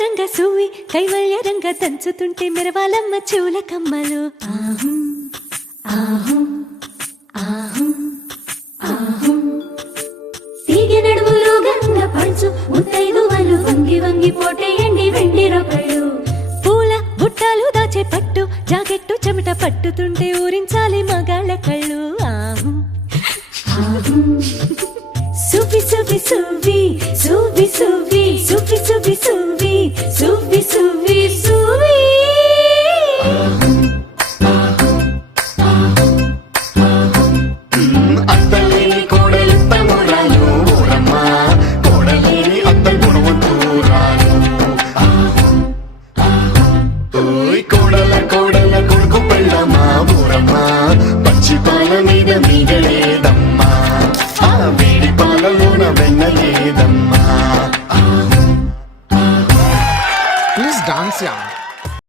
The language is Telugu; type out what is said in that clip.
రంగ సూవి కైవల్య రంగ దంచుతుంటే మెరవాలమ్మ చెవుల కమ్మలు తీగె నడుములు గంగ పంచు ముత్తైదు వాళ్ళు వంగి వంగి పోటేయండి వెండి రొకళ్ళు పూల బుట్టాలు దాచే పట్టు జాకెట్టు చెమట పట్టుతుంటే ఊరించాలి మగాళ్ళ కళ్ళు సూఫీ సూఫీ సూఫీ సూఫీ సూఫీ సూఫీ సూఫీ సూఫీ సూఫీ సూఫీ సూఫీ అత్తలేని కోడలిప్ప మురాలు ఊరమ్మ కోడలేని అత్త గుణవంతురాలు ఓయ్ కోడల కోడల కొడుకు పెళ్ళమ్మా ఊరమ్మ పచ్చి పాల మీద మీగలేదమ్మా వేడి పాలలోన వెన్నలేదమ్మా ప్లీజ్ డాన్స్ యా